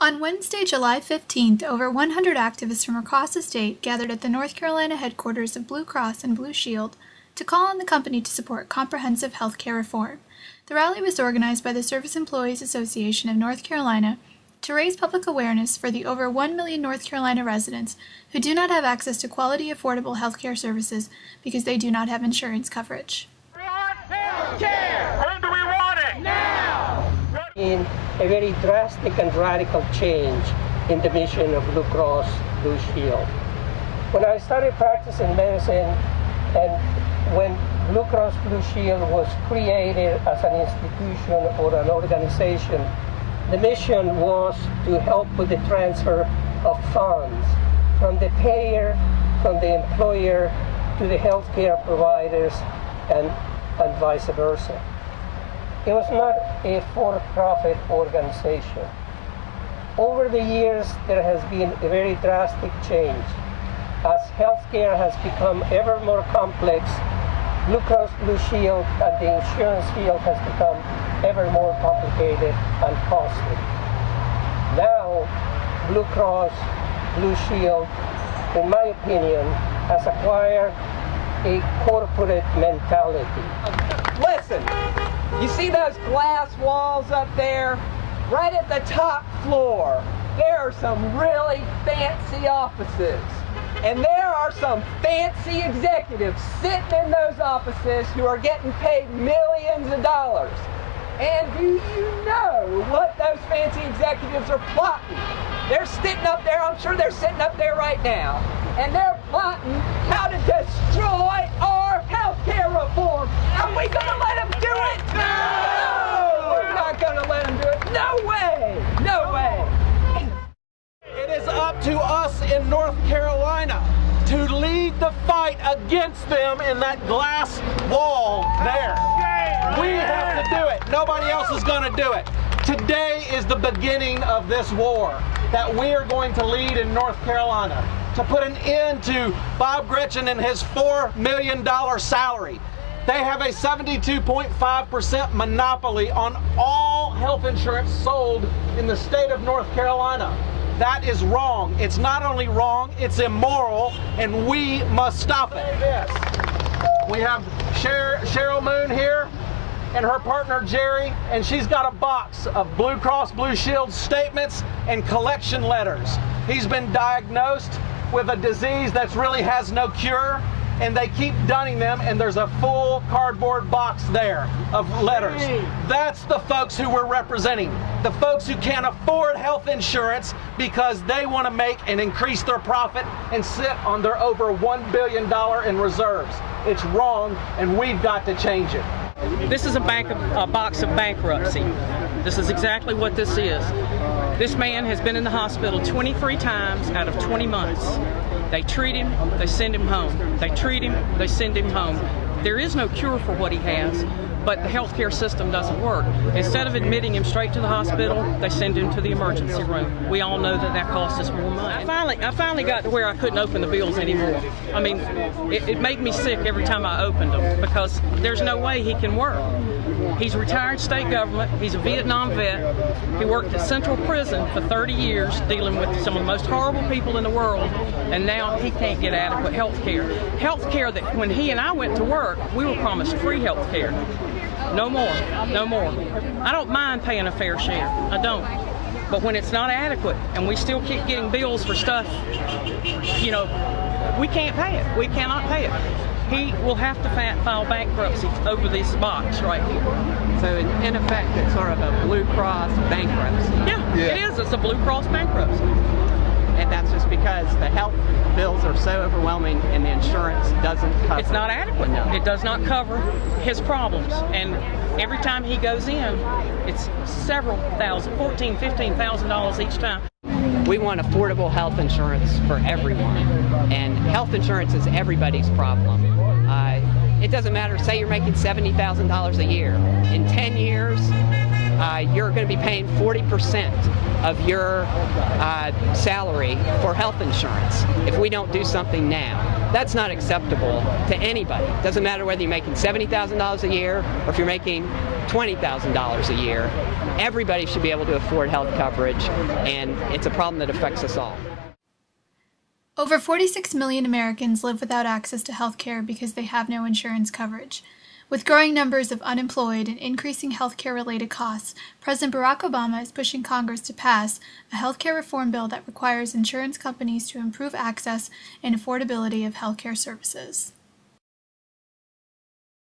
On Wednesday, July 15th, over 100 activists from across the state gathered at the North Carolina headquarters of Blue Cross and Blue Shield to call on the company to support comprehensive health care reform. The rally was organized by the Service Employees Association of North Carolina to raise public awareness for the over 1 million North Carolina residents who do not have access to quality, affordable health care services because they do not have insurance coverage. We want health care! When do we want it? Now! In a very drastic and radical change in the mission of Blue Cross Blue Shield. When I started practicing medicine and when Blue Cross Blue Shield was created as an institution or an organization, the mission was to help with the transfer of funds from the payer, from the employer to the healthcare providers and vice versa. It was not a for-profit organization. Over the years, there has been a very drastic change. As healthcare has become ever more complex, Blue Cross Blue Shield and the insurance field has become ever more complicated and costly. Now, Blue Cross Blue Shield, in my opinion, has acquired a corporate mentality. Listen, you see those glass walls up there? Right at the top floor, there are some really fancy offices. And there are some fancy executives sitting in those offices who are getting paid millions of dollars. And do you know what those fancy executives are plotting? They're sitting up there, I'm sure they're sitting up there right now, and they're plotting how to destroy our healthcare reform. Are we gonna let them do it? No! We're not gonna let them do it. No way! No way! It is up to us in North Carolina to lead the fight against them in that glass wall there. We have to do it. Nobody else is going to do it. Today is the beginning of this war that we are going to lead in North Carolina to put an end to Bob Gretchen and his $4 million salary. They have a 72.5% monopoly on all health insurance sold in the state of North Carolina. That is wrong. It's not only wrong, it's immoral, and we must stop it. Yes. We have Cheryl Moon here and her partner Jerry, and she's got a box of Blue Cross Blue Shield statements and collection letters. He's been diagnosed with a disease that really has no cure, and they keep dunning them, and there's a full cardboard box there of letters. That's the folks who we're representing. The folks who can't afford health insurance because they want to make and increase their profit and sit on their over $1 billion in reserves. It's wrong, and we've got to change it. This is a box of bankruptcy. This is exactly what this is. This man has been in the hospital 23 times out of 20 months. They treat him, they send him home. They treat him, they send him home. There is no cure for what he has, but the healthcare system doesn't work. Instead of admitting him straight to the hospital, they send him to the emergency room. We all know that that costs us more money. I finally got to where I couldn't open the bills anymore. I mean, it made me sick every time I opened them because there's no way he can work. He's retired state government. He's a Vietnam vet. He worked at Central Prison for 30 years dealing with some of the most horrible people in the world, and now he can't get adequate health care. Health care that when he and I went to work, we were promised free health care. No more, no more. I don't mind paying a fair share, I don't. But when it's not adequate and we still keep getting bills for stuff, you know, we can't pay it. We cannot pay it. He will have to file bankruptcy over this box right here. So in effect, it's sort of a Blue Cross bankruptcy. Yeah, it is. It's a Blue Cross bankruptcy. And that's just because the health bills are so overwhelming and the insurance doesn't cover. It's not adequate. No. It does not cover his problems. And every time he goes in, it's several thousand, $14,000, $15,000 each time. We want affordable health insurance for everyone. And health insurance is everybody's problem. It doesn't matter, say you're making $70,000 a year. In 10 years, you're going to be paying 40% of your salary for health insurance if we don't do something now. That's not acceptable to anybody. It doesn't matter whether you're making $70,000 a year or if you're making $20,000 a year. Everybody should be able to afford health coverage, and it's a problem that affects us all. Over 46 million Americans live without access to health care because they have no insurance coverage. With growing numbers of unemployed and increasing healthcare-related costs, President Barack Obama is pushing Congress to pass a healthcare reform bill that requires insurance companies to improve access and affordability of healthcare services.